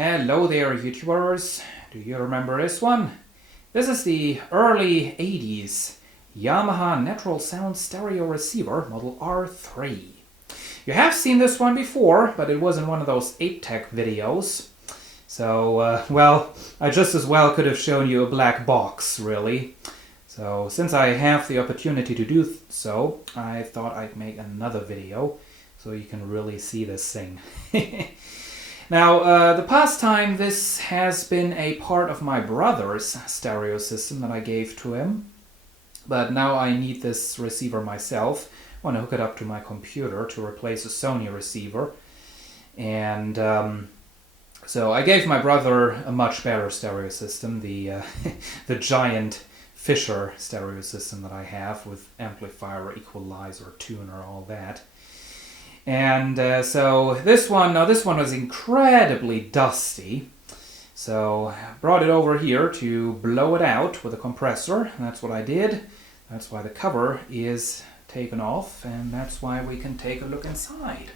Hello there, YouTubers. Do you remember this one? This is the early 80s Yamaha natural sound stereo receiver model R-3. You have seen this one before, but it was in one of those 8-tech videos. So, well, I just as well could have shown you a black box, really. So, since I have the opportunity to do so, I thought I'd make another video so you can really see this thing. Now, the past time this has been a part of my brother's stereo system that I gave to him, but now I need this receiver myself. I want to hook it up to my computer to replace a Sony receiver, and so I gave my brother a much better stereo system, the the giant Fisher stereo system that I have with amplifier, equalizer, tuner, all that. And so this one was incredibly dusty, so I brought it over here to blow it out with a compressor, and that's what I did. That's why the cover is taken off, and that's why we can take a look inside.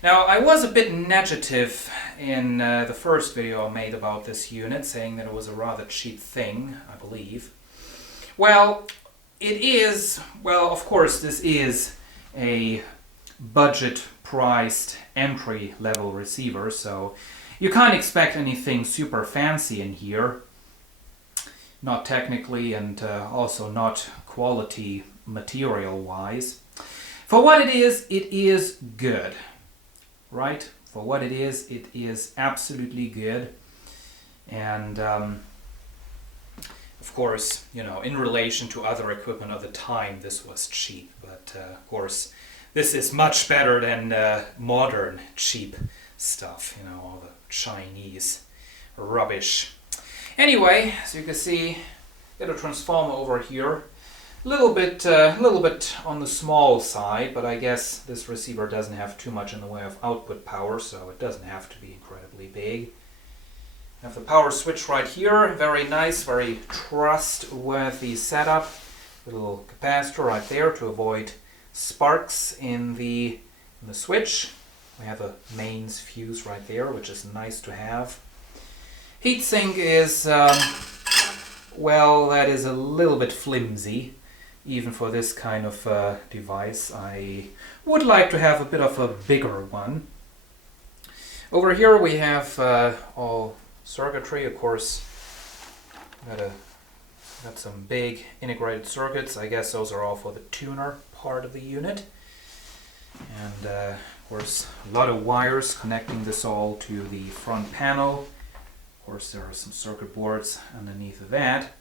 Now, I was a bit negative in the first video I made about this unit, saying that it was a rather cheap thing, I believe. Well, it is, well, of course, this is a budget-priced entry-level receiver, so you can't expect anything super fancy in here. Not technically, and also not quality material-wise. For what it is good. Right? For what it is absolutely good. And of course, you know, in relation to other equipment of the time, this was cheap. But of course, this is much better than modern cheap stuff, you know, all the Chinese rubbish. Anyway, as you can see, got a transformer over here. A little bit on the small side, but I guess this receiver doesn't have too much in the way of output power, so it doesn't have to be incredibly big. I have the power switch right here, very nice, very trustworthy setup. A little capacitor right there to avoid sparks in the switch. We have a mains fuse right there, which is nice to have. Heatsink is, well, that is a little bit flimsy, even for this kind of device. I would like to have a bit of a bigger one. Over here we have all circuitry, of course. Got some big integrated circuits. I guess those are all for the tuner part of the unit. And of course, a lot of wires connecting this all to the front panel. Of course, there are some circuit boards underneath of that.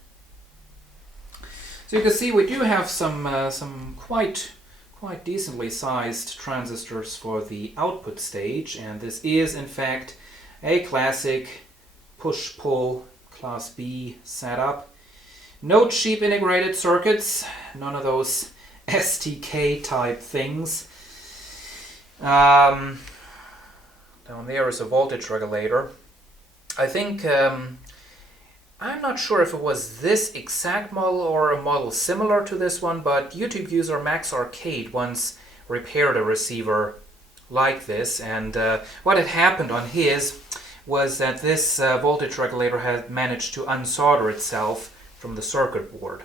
So you can see we do have some quite decently sized transistors for the output stage, and this is in fact a classic push-pull Class B setup. No cheap integrated circuits, none of those STK type things. Down there is a voltage regulator. I think, I'm not sure if it was this exact model or a model similar to this one, but YouTube user Max Arcade once repaired a receiver like this, and what had happened on his was that this voltage regulator had managed to unsolder itself from the circuit board.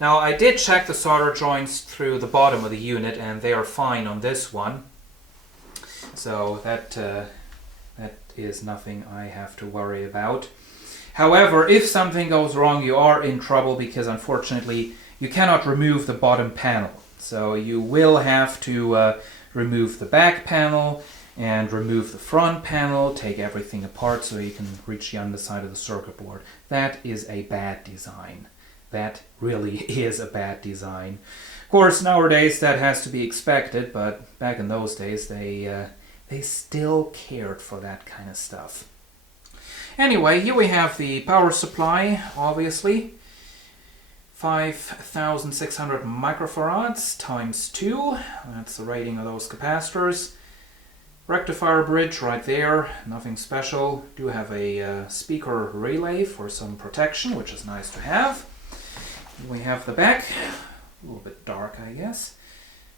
Now, I did check the solder joints through the bottom of the unit, and they are fine on this one, so that is nothing I have to worry about. However, if something goes wrong, you are in trouble, because unfortunately you cannot remove the bottom panel. So you will have to remove the back panel and remove the front panel, take everything apart so you can reach the underside of the circuit board. That is a bad design. That really is a bad design. Of course, nowadays that has to be expected, but back in those days they still cared for that kind of stuff. Anyway, here we have the power supply, obviously. 5,600 microfarads times 2. That's the rating of those capacitors. Rectifier bridge right there, nothing special. Do have a speaker relay for some protection, which is nice to have. We have the back, a little bit dark, I guess.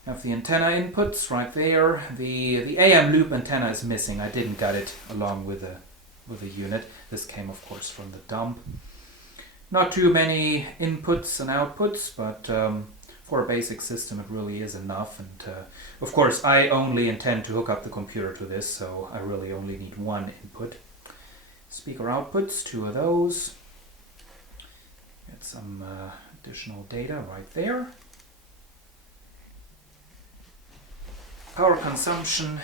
Have the antenna inputs right there. The AM loop antenna is missing. I didn't get it along with the unit. This came, of course, from the dump. Not too many inputs and outputs, but for a basic system it really is enough. And of course I only intend to hook up the computer to this, so I really only need one input. Speaker outputs, 2 of those. Get some additional data right there. Power consumption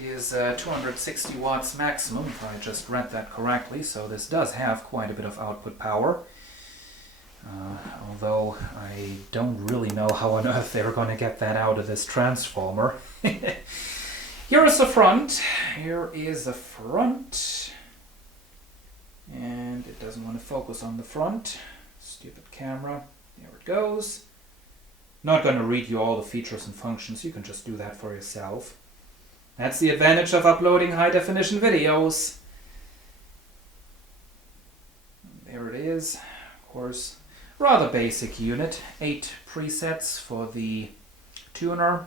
is 260 watts maximum, if I just read that correctly, so this does have quite a bit of output power. Although I don't really know how on earth they're going to get that out of this transformer. Here is the front. Here is the front. And it doesn't want to focus on the front. Stupid camera. There it goes. Not going to read you all the features and functions. You can just do that for yourself. That's the advantage of uploading high-definition videos. There it is. Of course, rather basic unit. 8 presets for the tuner.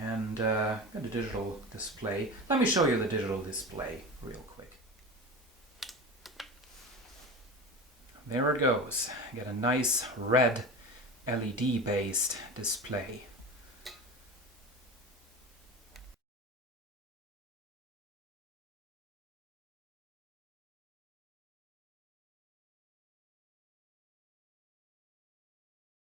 And got a digital display. Let me show you the digital display real quick. There it goes. Get a nice red LED-based display.